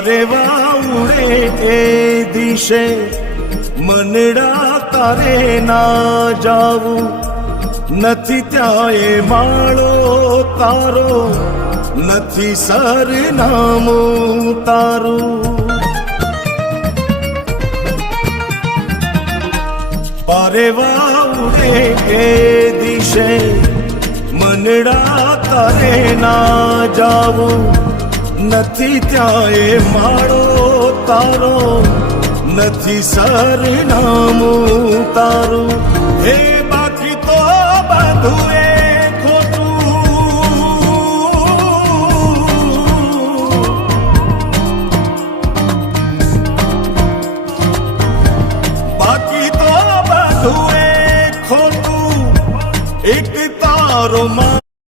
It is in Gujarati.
પારેવા ઉડે એ દિશે મનડા તારે ના જાવું નથી ત્યાં એ માળો તારો નથી સરનામું તારું પારેવા ઉડે એ દિશે મનડા તારે ના જાવું નથી ત્યાં એ માળો તારો નથી સરનામું તારું હે બાકી તો બધું